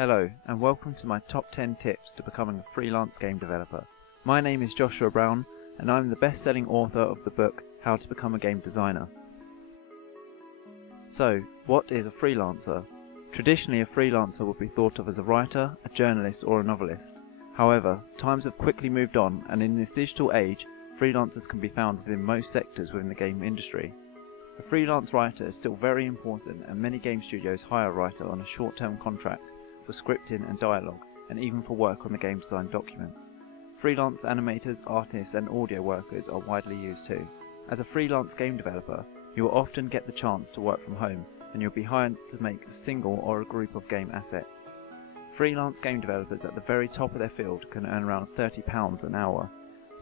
Hello and welcome to my top 10 tips to becoming a freelance game developer. My name is Joshua Brown and I'm the best-selling author of the book How to Become a Game Designer. So, what is a freelancer? Traditionally, a freelancer would be thought of as a writer, a journalist or a novelist. However, times have quickly moved on, and in this digital age, freelancers can be found within most sectors within the game industry. A freelance writer is still very important, and many game studios hire a writer on a short-term contract for scripting and dialogue, and even for work on the game design document. Freelance animators, artists and audio workers are widely used too. As a freelance game developer, you will often get the chance to work from home, and you'll be hired to make a single or a group of game assets. Freelance game developers at the very top of their field can earn around £30 an hour.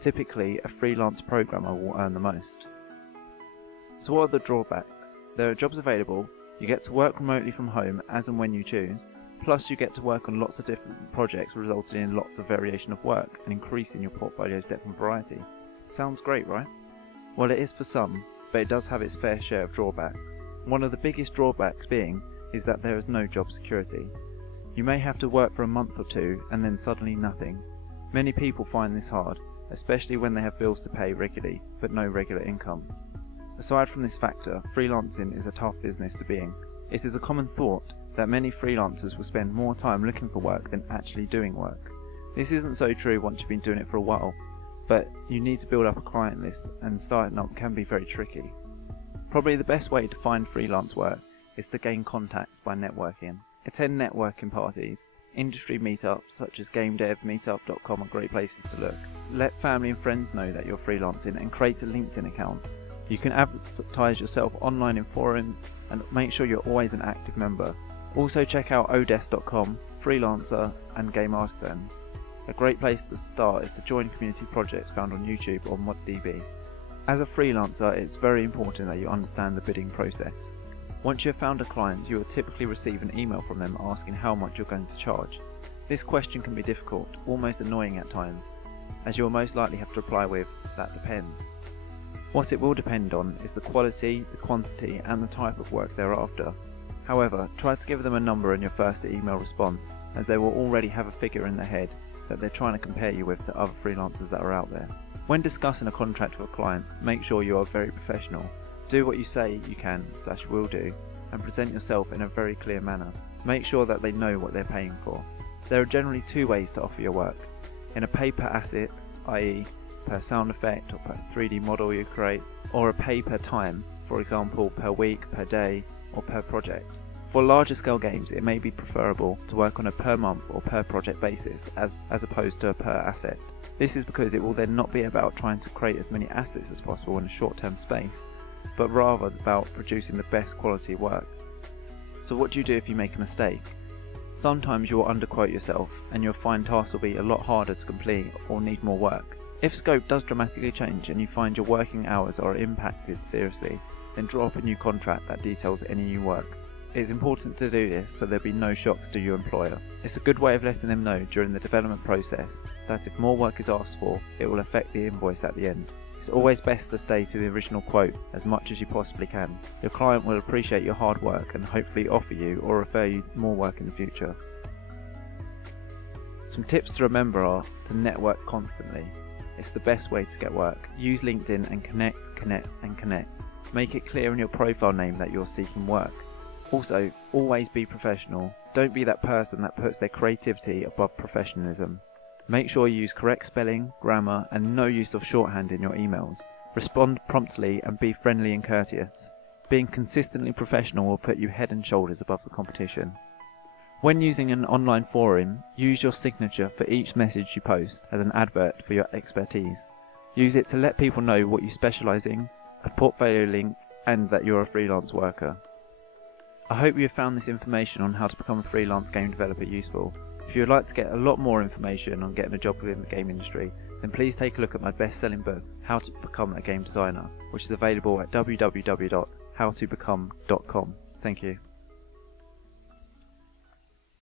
Typically, a freelance programmer will earn the most. So what are the drawbacks? There are jobs available, you get to work remotely from home as and when you choose, plus you get to work on lots of different projects, resulting in lots of variation of work and increasing your portfolio's depth and variety. Sounds great, right? Well, it is for some, but it does have its fair share of drawbacks. One of the biggest drawbacks being is that there is no job security. You may have to work for a month or two and then suddenly nothing. Many people find this hard, especially when they have bills to pay regularly but no regular income. Aside from this factor, freelancing is a tough business to be in. It is a common thought that many freelancers will spend more time looking for work than actually doing work. This isn't so true once you've been doing it for a while, but you need to build up a client list, and starting up can be very tricky. Probably the best way to find freelance work is to gain contacts by networking. Attend networking parties. Industry meetups such as GameDevMeetup.com are great places to look. Let family and friends know that you're freelancing and create a LinkedIn account. You can advertise yourself online in forums and make sure you're always an active member. Also check out odesk.com, Freelancer and Game Artisans. A great place to start is to join community projects found on YouTube or ModDB. As a freelancer, it's very important that you understand the bidding process. Once you have found a client, you will typically receive an email from them asking how much you're going to charge. This question can be difficult, almost annoying at times, as you will most likely have to reply with, "That depends." What it will depend on is the quality, the quantity and the type of work they're after. However, try to give them a number in your first email response, as they will already have a figure in their head that they're trying to compare you with to other freelancers that are out there. When discussing a contract with a client, make sure you are very professional. Do what you say you can / will do, and present yourself in a very clear manner. Make sure that they know what they're paying for. There are generally two ways to offer your work: in a pay per asset, i.e. per sound effect or per 3D model you create, or a pay per time, for example per week, per day, or per project. For larger scale games, it may be preferable to work on a per month or per project basis as opposed to a per asset. This is because it will then not be about trying to create as many assets as possible in a short term space, but rather about producing the best quality work. So what do you do if you make a mistake? Sometimes you'll underquote yourself and you'll find tasks will be a lot harder to complete or need more work. If scope does dramatically change and you find your working hours are impacted seriously, then draw up a new contract that details any new work. It is important to do this so there'll be no shocks to your employer. It's a good way of letting them know during the development process that if more work is asked for, it will affect the invoice at the end. It's always best to stay to the original quote as much as you possibly can. Your client will appreciate your hard work and hopefully offer you or refer you more work in the future. Some tips to remember are to network constantly. It's the best way to get work. Use LinkedIn and connect. Make it clear in your profile name that you're seeking work. Also, always be professional. Don't be that person that puts their creativity above professionalism. Make sure you use correct spelling, grammar, and no use of shorthand in your emails. Respond promptly and be friendly and courteous. Being consistently professional will put you head and shoulders above the competition. When using an online forum, use your signature for each message you post as an advert for your expertise. Use it to let people know what you specialise in, a portfolio link, and that you're a freelance worker. I hope you have found this information on how to become a freelance game developer useful. If you would like to get a lot more information on getting a job within the game industry, then please take a look at my best-selling book, How to Become a Game Designer, which is available at www.howtobecome.com. Thank you.